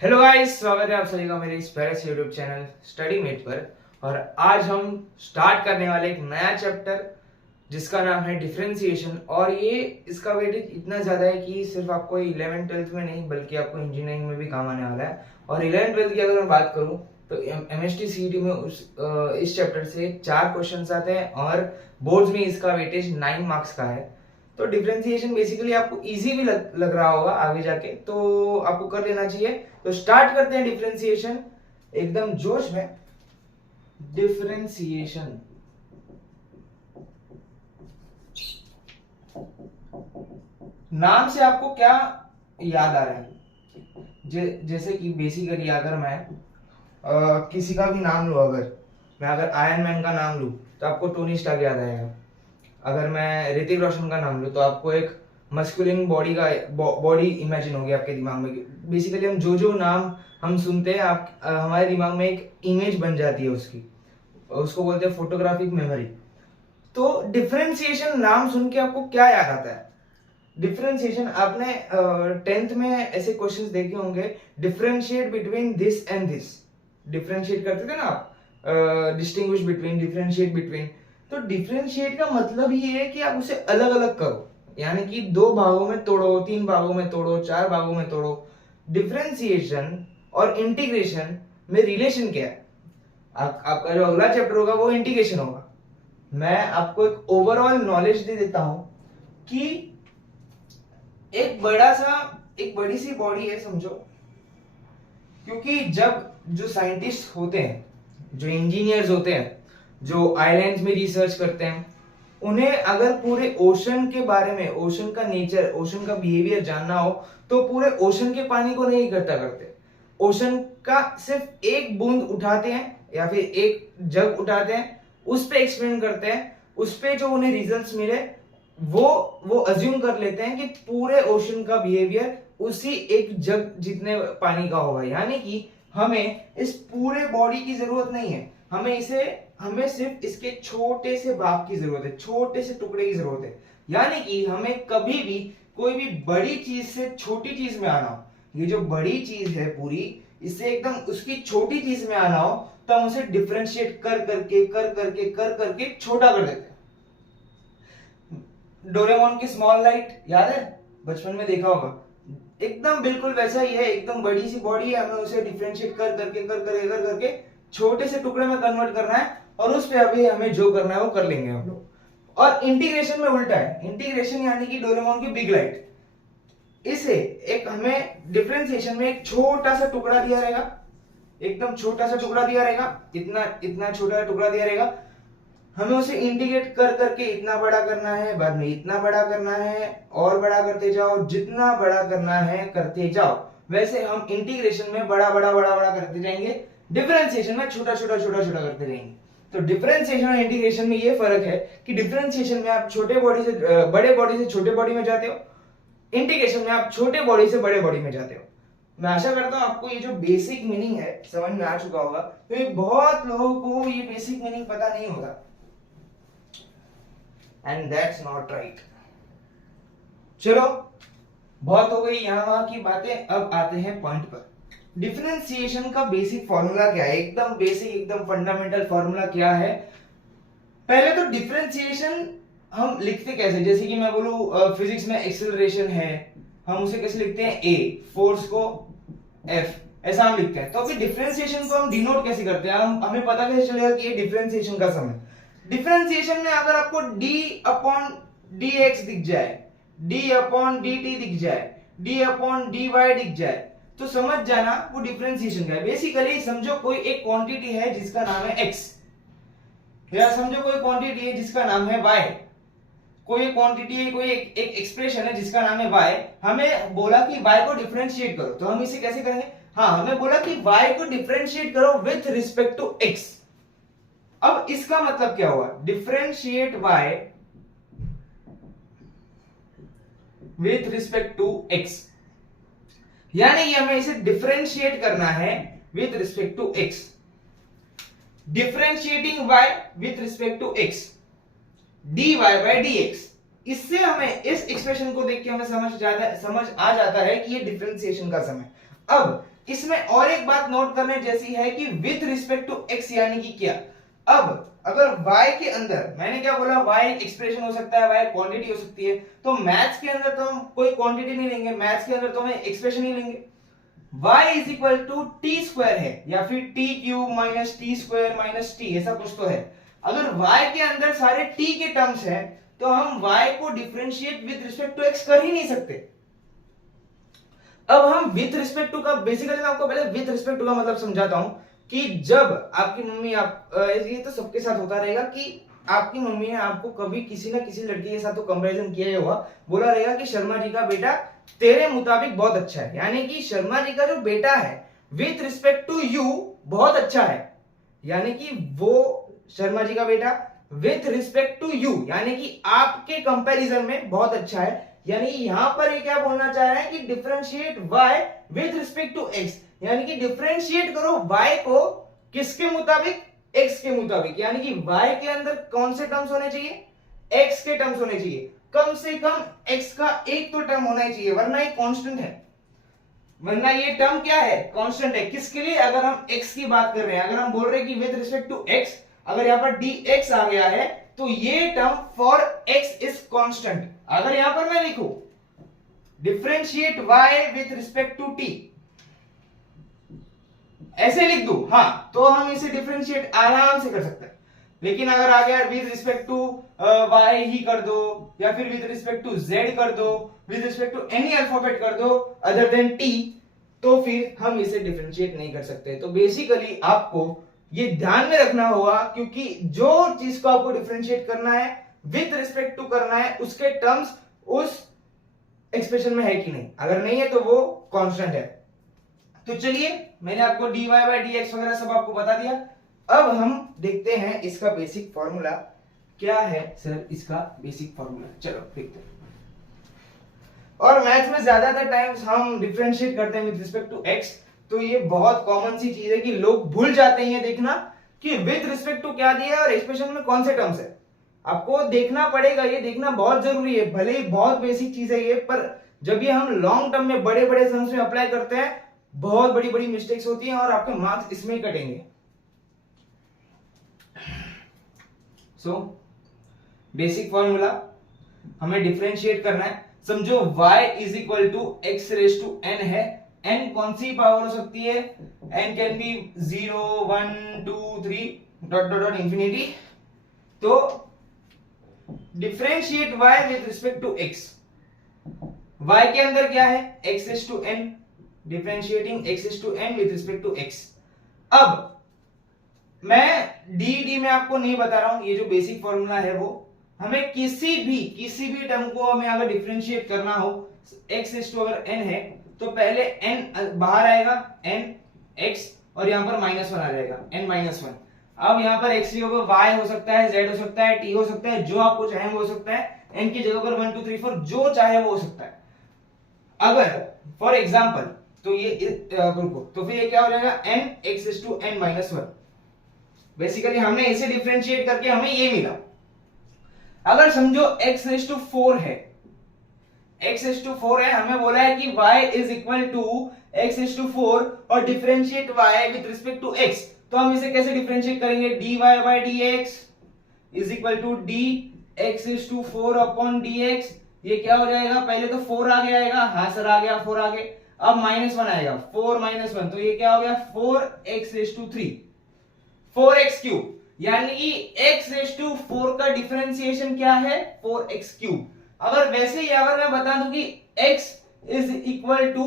Hello guys, स्वागत है आप सभी का मेरे इस प्यारे से यूट्यूब चैनल स्टडी मेट पर। और आज हम स्टार्ट करने वाले एक नया चैप्टर जिसका नाम है डिफरेंशिएशन। और ये इसका वेटेज इतना ज़्यादा है कि सिर्फ आपको 11 12th में नहीं बल्कि आपको इंजीनियरिंग में भी काम आने वाला है। और 11 12th की अगर मैं बात करूँ तो MST CET में इस चैप्टर से 4 क्वेश्चन आते हैं और बोर्ड्स में इसका वेटेज 9 मार्क्स का है। तो डिफरेंशिएशन बेसिकली आपको इजी भी लग रहा होगा आगे जाके, तो आपको कर लेना चाहिए। तो स्टार्ट करते हैं डिफरेंशिएशन एकदम जोश में। डिफरेंशिएशन नाम से आपको क्या याद आ रहा है? जैसे कि बेसिकली अगर मैं किसी का भी नाम लूं, अगर आयरन मैन का नाम लूं तो आपको टोनी स्टार्क याद आएगा। अगर मैं ऋतिक रोशन का नाम लूं तो आपको एक मस्कुलिन बॉडी इमेजिन होगी आपके दिमाग में। बेसिकली हम जो नाम हम सुनते हैं हमारे दिमाग में एक इमेज बन जाती है उसको बोलते हैं फोटोग्राफिक मेमोरी। तो डिफरेंशिएशन नाम सुन के आपको क्या याद आता है? डिफरेंशिएशन आपने 10th में ऐसे क्वेश्चंस देखे होंगे, differentiate between this and this. Differentiate करते थे ना आप, डिस्टिंग्विश बिटवीन, डिफरेंशिएट बिटवीन। तो डिफरेंशिएट का मतलब ये है कि आप उसे अलग अलग करो, यानी कि 2 भागों में तोड़ो, 3 भागों में तोड़ो, 4 भागों में तोड़ो। डिफरेंशिएशन और इंटीग्रेशन में रिलेशन क्या है? आपका जो अगला चैप्टर होगा वो इंटीग्रेशन होगा। मैं आपको एक ओवरऑल नॉलेज दे देता हूं कि एक बड़ी सी बॉडी है समझो। क्योंकि जब जो साइंटिस्ट होते हैं, जो इंजीनियर्स होते हैं, जो आइलैंड्स में रिसर्च करते हैं, उन्हें अगर पूरे ओशन के बारे में, ओशन का नेचर, ओशन का बिहेवियर जानना हो तो पूरे ओशन के पानी को नहीं इकट्ठा करते। ओशन का सिर्फ एक बूंद उठाते हैं या फिर एक जग उठाते हैं, उस पे एक्सपेरिमेंट करते हैं, उस पे जो उन्हें रिजल्ट्स मिले वो अज्यूम कर लेते हैं कि पूरे ओशन का बिहेवियर उसी एक जग जितने पानी का होगा। यानी कि हमें इस पूरे बॉडी की जरूरत नहीं है, हमें सिर्फ इसके छोटे से भाग की जरूरत है, छोटे से टुकड़े की जरूरत है। यानी कि हमें कभी भी कोई भी बड़ी चीज से छोटी चीज में आना हो, ये जो बड़ी चीज है पूरी, इससे एकदम उसकी छोटी चीज में आना हो तो हम उसे डिफरेंशिएट कर करके छोटा कर देते हैं। डोरेमोन की स्मॉल लाइट याद है, बचपन में देखा होगा, एकदम बिल्कुल वैसा ही है। एकदम बड़ी सी बॉडी है, हमें उसे डिफरेंशिएट कर करके छोटे से टुकड़े में कन्वर्ट करना है और उस पे अभी हमें जो करना है वो कर लेंगे हम लोग। और इंटीग्रेशन में उल्टा है। इंटीग्रेशन यानी कि डोरेमोन की बिग लाइट, इसे एक हमें डिफरेंशिएशन में एक छोटा सा टुकड़ा दिया रहेगा, एकदम छोटा सा टुकड़ा दिया रहेगा, इतना छोटा टुकड़ा दिया रहेगा, हमें उसे इंटीग्रेट कर करके इतना बड़ा करना है, बाद में इतना बड़ा करना है, और बड़ा करते जाओ, जितना बड़ा करना है करते जाओ। वैसे हम इंटीग्रेशन में बड़ा करते जाएंगे, डिफरेंशिएशन में छोटा करते जाएंगे। तो डिफरेंशिएशन और इंटीग्रेशन में ये फर्क है कि डिफरेंशिएशन में आप बड़े बॉडी से छोटे बॉडी में जाते हो, इंटीग्रेशन में आप छोटे बॉडी से बड़े बॉडी में जाते हो। मैं आशा करता हूं आपको ये जो बेसिक मीनिंग है समझ में आ चुका होगा। तो ये बहुत लोगों को ये बेसिक मीनिंग पता नहीं होगा, एंड दैट्स नॉट राइट। चलो बहुत हो गई यहां वहां की बातें, अब आते हैं पॉइंट पर। डिफरेंशिएशन का बेसिक फॉर्मूला क्या है? एकदम बेसिक, एकदम फंडामेंटल फॉर्मूला क्या है? पहले तो डिफरेंशिएशन हम लिखते कैसे? जैसे कि मैं बोलूं फिजिक्स में एक्सेलरेशन है, हम उसे कैसे लिखते हैं? ए, फोर्स को एफ, ऐसा हम लिखते हैं। तो अभी डिफरेंशिएशन को हम डिनोट कैसे करते हैं? हमें पता कैसे चलेगा कि ये डिफरेंशिएशन का सम है? डिफरेंशिएशन में अगर आपको डी अपॉन डी एक्स दिख जाए, डी अपॉन डी टी दिख जाए, डी अपॉन डी वाई दिख जाए, तो समझ जाना वो डिफरेंशिएशन का है। बेसिकली समझो कोई एक क्वांटिटी है जिसका नाम है x, या समझो कोई क्वांटिटी है जिसका नाम है y, कोई क्वांटिटी है, कोई एक एक्सप्रेशन है जिसका नाम है y। हमें बोला कि y को डिफरेंशिएट करो, तो हम इसे कैसे करेंगे? हाँ, हमें बोला कि y को डिफरेंशिएट करो विथ रिस्पेक्ट टू x। अब इसका मतलब क्या हुआ? Differentiate y with respect to x, यानी कि हमें इसे डिफरेंशिएट करना है with respect to x। Differentiating y with respect to x, dy by dx। इससे हमें इस एक्सप्रेशन को देख के हमें समझ आ जाता है कि ये डिफरेंशिएशन का सम है। अब इसमें और एक बात नोट करने जैसी है कि विथ रिस्पेक्ट टू x यानी कि क्या। अब अगर y के अंदर, मैंने क्या बोला, y एक एक्सप्रेशन हो सकता है, y क्वांटिटी हो सकती है, तो मैथ्स के अंदर तो हम कोई क्वांटिटी नहीं लेंगे, मैथ्स के अंदर तो हम एक्सप्रेशन ही लेंगे। y is equal to T square है या फिर T cube minus T square minus T, ऐसा कुछ तो है। अगर y के अंदर सारे t के टर्म्स हैं तो हम y को differentiate with respect to x कर ही नहीं सकते। अब हम विथ रिस्पेक्ट टू का, बेसिकली मैं आपको पहले विथ रिस्पेक्ट टू का मतलब समझाता हूं कि जब आपकी मम्मी, आप ये तो सबके साथ होता रहेगा कि आपकी मम्मी ने आपको कभी किसी ना किसी लड़के के साथ तो कंपैरिजन किया ही होगा, बोला रहेगा कि शर्मा जी का बेटा तेरे मुताबिक बहुत अच्छा है, यानी कि शर्मा जी का जो बेटा है विथ रिस्पेक्ट टू यू बहुत अच्छा है, यानी कि वो शर्मा जी का बेटा विथ रिस्पेक्ट टू यू यानी कि आपके कंपैरिजन में बहुत अच्छा है। यानी यहां पर ये क्या बोलना चाह रहे हैं कि differentiate y with respect to x, यानी कि डिफरेंशिएट करो y को किसके मुताबिक, x के मुताबिक, यानी कि y के अंदर कौन से टर्म्स होने चाहिए, x के टर्म्स होने चाहिए, कम से कम x का एक तो टर्म होना ही चाहिए, वरना ये कांस्टेंट है, वरना ये टर्म क्या है, कांस्टेंट है। किसके लिए, अगर हम x की बात कर रहे हैं, अगर हम बोल रहे हैं कि विद रिस्पेक्ट टू x, अगर यहां पर dx आ गया है तो ये term for x is constant. अगर यहां पर मैं लिखूं differentiate y with respect to t, ऐसे लिख दूं, हाँ, तो हम इसे डिफरेंशिएट आराम से कर सकते हैं। लेकिन अगर आ गया विद रिस्पेक्ट टू y ही कर दो, या फिर विद रिस्पेक्ट टू z कर दो, with respect to any alphabet कर दो अदर देन t, तो फिर हम इसे डिफरेंशिएट नहीं कर सकते। तो बेसिकली आपको ये ध्यान में रखना होगा, क्योंकि जो चीज को आपको डिफरेंशिएट करना है, विद रिस्पेक्ट टू करना है, उसके टर्म्स उस एक्सप्रेशन में है कि नहीं, अगर नहीं है तो वो कांस्टेंट है। तो चलिए, मैंने आपको dy बाय dx वगैरह सब आपको बता दिया। अब हम देखते हैं इसका बेसिक फॉर्मूला क्या है। सर इसका बेसिक फॉर्मूला, चलो देखते हैं। और मैथ्स में ज्यादातर टाइम्स हम डिफरेंशिएट करते हैं विद रिस्पेक्ट टू x, तो ये बहुत कॉमन सी चीज है कि लोग भूल जाते हैं देखना कि विद रिस्पेक्ट टू क्या दिया है और एक्सप्रेशन में कौन से टर्म्स है। आपको देखना पड़ेगा, ये देखना बहुत जरूरी है, भले ही बहुत बेसिक चीज है ये, पर जब ये हम लॉन्ग टर्म में बड़े बड़े सम्स में अप्लाई करते हैं बहुत बड़ी बड़ी मिस्टेक्स होती हैं और आपके मार्क्स इसमें ही कटेंगे। सो बेसिक फॉर्मूला, हमें डिफरेंशिएट करना है। समझो y is equal to X raise to n है, n कौन सी पावर हो सकती है, n can be 0 1 2 3 dot dot dot infinity. तो differentiate y with respect to x, y के अंदर क्या है x raise to n, differentiating x raise to n with respect to x। अब मैं डी में आपको नहीं बता रहा हूं, ये जो बेसिक फॉर्मूला है वो हमें किसी भी टर्म को हमें अगर डिफरेंशिएट करना हो, x रेज टू अगर n है तो पहले n बाहर आएगा, n x, और यहां पर -1 आ जाएगा, n -1। अब यहां पर x की जगह y हो सकता है, z हो सकता है, t हो सकता है, जो आपको चाहे वो हो सकता है, n की जगह पर 1 2 3 4 जो चाहे वो हो सकता है। अगर फॉर एग्जांपल, तो ये रुको, तो फिर ये क्या हो जाएगा, n x raise to n -1। Basically हमने इसे डिफरेंशिएट करके हमें ये मिला। अगर समझो x रेज टू 4 है, x रेज टू 4 है, हमें बोला है कि y is equal to x raise to 4 और differentiate y with respect to x, तो हम इसे कैसे डिफरेंशिएट करेंगे, dy by dx is equal to dx raise to 4 upon dx। ये क्या हो जाएगा, पहले तो 4 आगे आएगा, हाँ सर आ गया 4 आगे, अब -1 आएगा, 4 -1, तो ये क्या हो गया 4x raise to 3, 4x cube, यानी कि x रेज टू 4 का डिफरेंशिएशन क्या है 4x क्यूब। अगर वैसे ही अगर मैं बता दूं कि x is equal to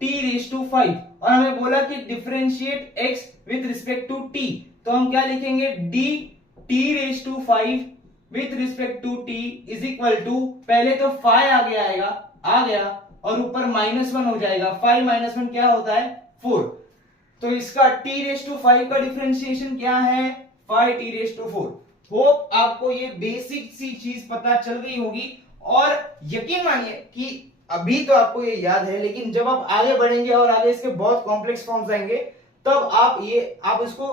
t raise to 5 और हमें बोला कि differentiate x with respect to t, तो हम क्या लिखेंगे, d t raise to 5 with respect to t is equal to, पहले तो 5 आगे आएगा, आ गया, और ऊपर -1 हो जाएगा, 5 -1 क्या होता है 4, तो इसका t रेज टू 5 का डिफरेंशिएशन क्या है 5t रेज टू 4। होप आपको ये बेसिक सी चीज पता चल गई होगी, और यकीन मानिए कि अभी तो आपको ये याद है, लेकिन जब आप आगे बढ़ेंगे और आगे इसके बहुत कॉम्प्लेक्स फॉर्म्स आएंगे तब आप इसको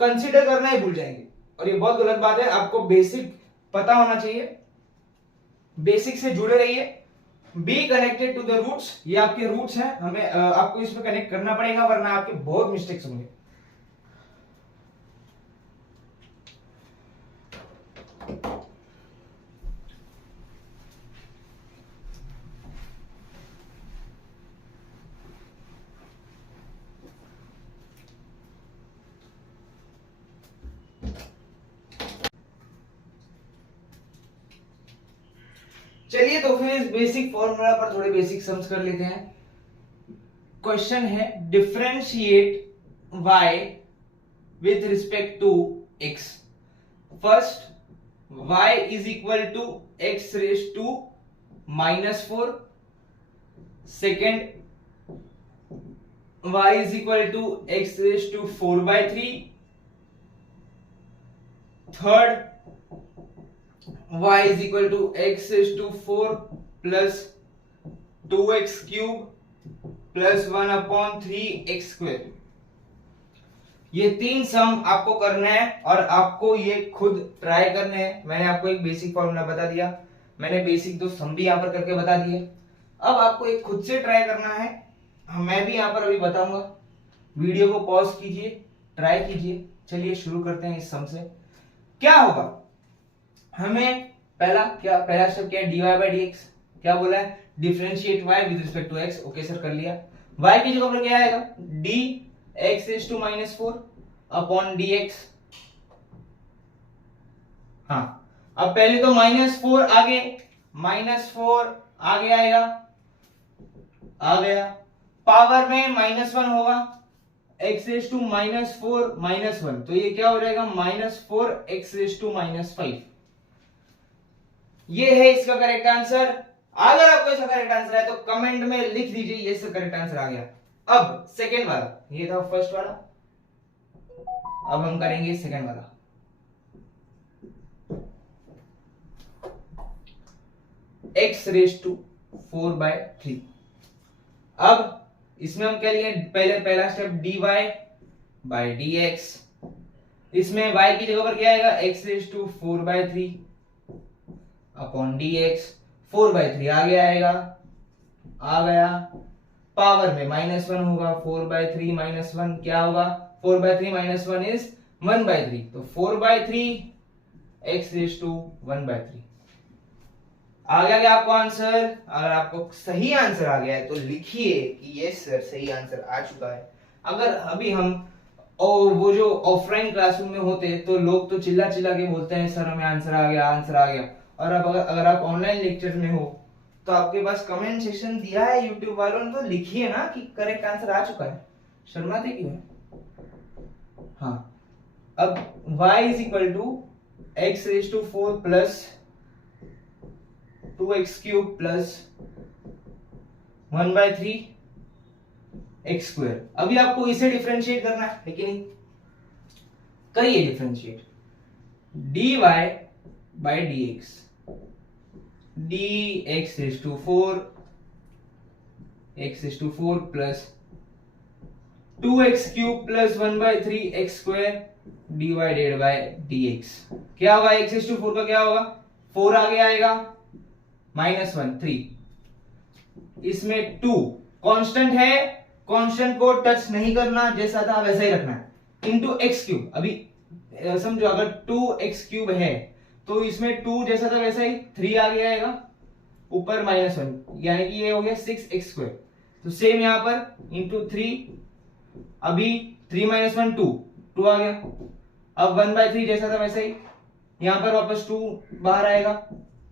कंसीडर करना ही भूल जाएंगे, और ये बहुत गलत बात है। आपको बेसिक पता होना चाहिए, बेसिक से जुड़े रहिए, be connected to the roots, ये आपके रूट्स हैं, हमें आपको इसमें कनेक्ट करना पड़ेगा वरना आपके बहुत मिस्टेक्स होंगे। चलिए तो फिर इस बेसिक फॉर्मूला पर थोड़े बेसिक सम्स कर लेते हैं। क्वेश्चन है differentiate y with respect to x। First y is equal to x raise to -4, second y is equal to x raise to 4/3, third y is equal to x raised to 4 plus 2x cube plus 1/3 x square। ये तीन सम आपको करना है और आपको ये खुद try करने हैं। मैंने आपको एक बेसिक फॉर्मूला बता दिया, मैंने बेसिक दो सम भी यहाँ पर करके बता दिए। अब आपको एक खुद से ट्राई करना है, मैं भी यहाँ पर अभी बताऊंगा। वीडियो को पॉज कीजिए, ट्राई कीजिए। चलिए शुरू करते हैं इस सम से। क्या होगा, हमें पहला स्टेप क्या है, dy by dx। क्या बोला है, differentiate y with respect to x। Okay sir, कर लिया। y की जगह पर क्या आएगा, dx raise to -4 upon dx। हाँ, अब पहले तो -4 आगे, -4 आगे आएगा, आ गया। पावर में -1 होगा, x रेज़ टू -4 -1, तो ये क्या हो जाएगा, -4 x रेज़ टू -5। ये है इसका करेक्ट आंसर। अगर आपको इसका करेक्ट आंसर है तो कमेंट में लिख दीजिए ये इसका करेक्ट आंसर आ गया। अब सेकेंड वाला, ये था फर्स्ट वाला, अब हम करेंगे सेकेंड वाला। x raise to 4/3। अब इसमें हम क्या लिए, पहला स्टेप dy by dx। इसमें y की जगह पर क्या आएगा, x raise to 4/3 upon dx। 4/3 आगे आएगा, आ गया। पावर में -1 होगा, 4/3 -1 क्या होगा, 4/3 -1 इज 1/3, तो 4/3 x रेज़ टू 1/3। आ गया क्या आपको आंसर? अगर आपको सही आंसर आ गया है तो लिखिए कि यस सर सही आंसर आ चुका है। अगर अभी हम वो जो ऑफलाइन क्लासरूम में होते तो लोग तो चिल्ला चिल्ला के बोलते हैं सर हमें आंसर आ गया, आंसर आ गया। और अब अगर आप ऑनलाइन लेक्चर में हो तो आपके पास कमेंट सेक्शन दिया है यूट्यूब वालों ने, तो लिखिए ना कि करेक्ट आंसर आ चुका है, शर्माते क्यों है? हाँ, अब y is equal to x raise to 4 plus 2x cube plus 1/3 x square. अभी आपको इसे डिफरेंशिएट करना है, लेकिन करिए differentiate. dy by dx, dx raise to 4 x raise to 4 plus 2x cube plus 1/3 x square divided by dx। क्या होगा, x raise to 4 का क्या होगा, 4 आगे आएगा, -1 3, इसमें 2 कांस्टेंट है, कांस्टेंट को टच नहीं करना, जैसा था वैसा ही रखना है, इंटू एक्स क्यूब। अभी समझो अगर 2x क्यूब है तो इसमें 2 जैसा था वैसा ही 3 आगे आएगा, ऊपर -1, यानी कि ये हो गया 6x स्क्वायर। तो सेम यहां पर इंटू 3, अभी 3 - 1 2 आ गया। अब 1/3 जैसा था वैसा ही, यहां पर वापस 2 बाहर आएगा,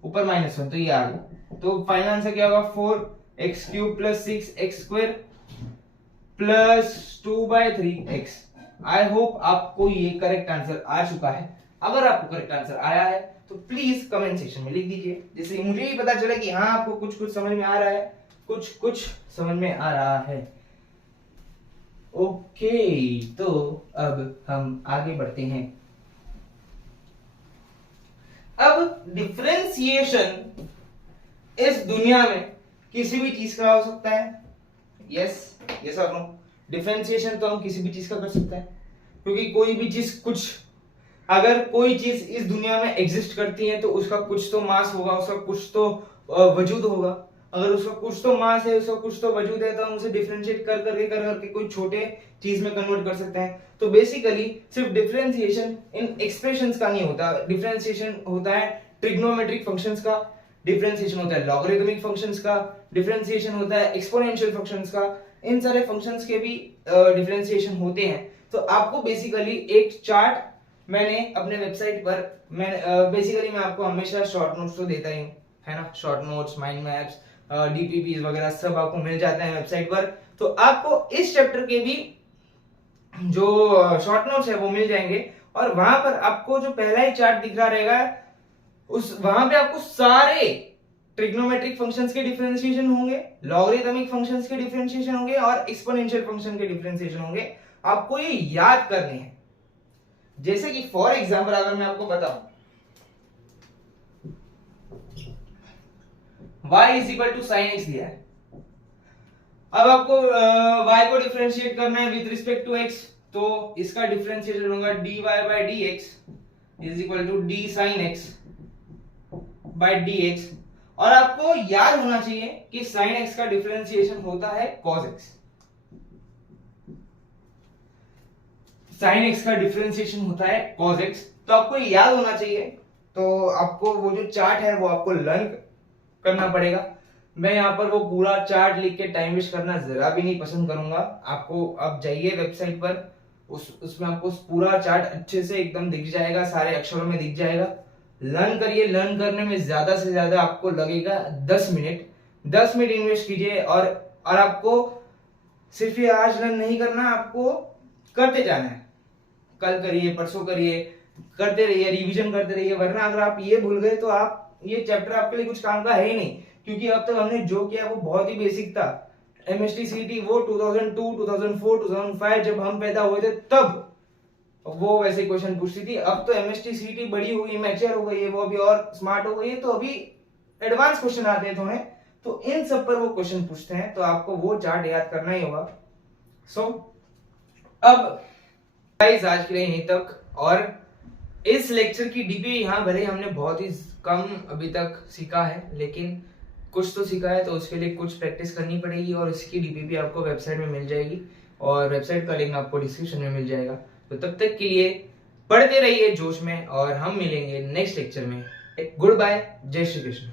ऊपर -1, तो ये आ गया। तो फाइनल आंसर क्या होगा, 4x cube plus 6x square plus 2/3x। I hope आपको ये करेक्ट आंसर आ चुका है। अगर आपको करेक्ट आंसर आया है तो प्लीज कमेंट सेक्शन में लिख दीजिए, जिससे मुझे ही पता चले कि हाँ आपको कुछ कुछ समझ में आ रहा है, कुछ कुछ समझ में आ रहा है। ओके, तो अब हम आगे बढ़ते हैं। अब डिफरेंशिएशन इस दुनिया में किसी भी चीज का हो सकता है, यस यस और नो। डिफरेंशिएशन तो हम किसी भी चीज का कर सकते हैं, क्योंकि कोई भी चीज कुछ, अगर कोई चीज इस दुनिया में एग्जिस्ट करती है तो उसका कुछ तो मास होगा, उसका कुछ तो वजूद होगा। अगर उसका कुछ तो मास है, उसका कुछ तो वजूद है, तो हम उसे डिफरेंशिएट कर करके कोई छोटे चीज में कन्वर्ट कर सकते हैं। तो बेसिकली सिर्फ डिफरेंशिएशन इन एक्सप्रेशंस का नहीं होता, डिफरेंशिएशन होता है ट्रिग्नोमेट्रिक फंक्शंस का, डिफरेंशिएशन होता है लॉगरिथमिक फंक्शंस का, डिफरेंशिएशन होता है एक्सपोनेंशियल फंक्शंस का, इन सारे फंक्शंस के भी डिफरेंशिएशन होते हैं। तो आपको बेसिकली एक चार्ट मैंने अपने वेबसाइट पर बेसिकली मैं आपको हमेशा शॉर्ट नोट्स तो देता ही हूँ, है ना, short notes, mind maps, DPP वगैरह सब आपको मिल जाते हैं वेबसाइट पर। तो आपको इस चैप्टर के भी जो शॉर्ट नोट्स है वो मिल जाएंगे, और वहां पर आपको जो पहला ही चार्ट दिख रहा रहेगा उस वहां पे आपको सारे ट्रिग्नोमेट्रिक फंक्शंस के डिफरेंशिएशन होंगे, लॉगरिथमिक फंक्शंस के डिफरेंशिएशन होंगे और एक्सपोनेंशियल फंक्शन के डिफरेंशिएशन होंगे। आपको ये याद करने हैं। जैसे कि फॉर एग्जांपल अगर मैं आपको बताऊं y is equal to sine X दिया है, अब आपको y को डिफरेंशिएट करना है विद रिस्पेक्ट टू x, तो इसका डिफरेंशिएशन होगा dy by dx is equal to d sin x by dx। और आपको याद होना चाहिए कि sin x का डिफरेंशिएशन होता है cos x, sin x का डिफरेंशिएशन होता है cos x, तो आपको याद होना चाहिए। तो आपको वो जो चार्ट है वो आपको लर्न करना पड़ेगा। मैं यहाँ पर वो पूरा चार्ट लिख के टाइम वेस्ट करना जरा भी नहीं पसंद करूंगा। आपको आप जाइए वेबसाइट पर, उसमें आपको पूरा चार्ट अच्छे से एकदम दिख जाएगा, सारे अक्षरों में दिख जाएगा। लर्न करिए, लर्न करने में ज्यादा से ज्यादा आपको लगेगा 10 मिनट। 10 मिनट इन्वेस्ट कीजिए, और आपको सिर्फ ये आज लर्न नहीं करना, आपको करते जाना है। कल करिए, परसों करिए, करते रहिए, रिवीजन करते रहिए, वरना अगर आप ये भूल गए तो आप ये चैप्टर आपके लिए कुछ काम का है ही नहीं, क्योंकि अब तक हमने जो किया वो बहुत ही बेसिक था। एमएसटी सीईटी वो 2002, 2004, 2005 जब हम पैदा हुए थे तब वो वैसे क्वेश्चन पूछती थी। अब तो एमएसटी सीईटी बड़ी हुई, मैच्योर हो गई है, वो अभी और स्मार्ट हो गई है, तो अभी एडवांस क्वेश्चन आते हैं थोड़े, तो इन सब पर वो क्वेश्चन पूछते हैं, तो आपको वो चार्ट याद करना ही होगा। अब गाइस आज के लिए यहीं तक, और इस लेक्चर की डीपी यहाँ भले हमने बहुत ही कम अभी तक सीखा है, लेकिन कुछ तो सीखा है, तो उसके लिए कुछ प्रैक्टिस करनी पड़ेगी, और इसकी डीपी भी आपको वेबसाइट में मिल जाएगी, और वेबसाइट का लिंक आपको डिस्क्रिप्शन में मिल जाएगा। तो तब तक के लिए पढ़ते रहिए जोश में, और हम मिलेंगे नेक्स्ट लेक्चर में। गुड बाय, जय श्री कृष्ण।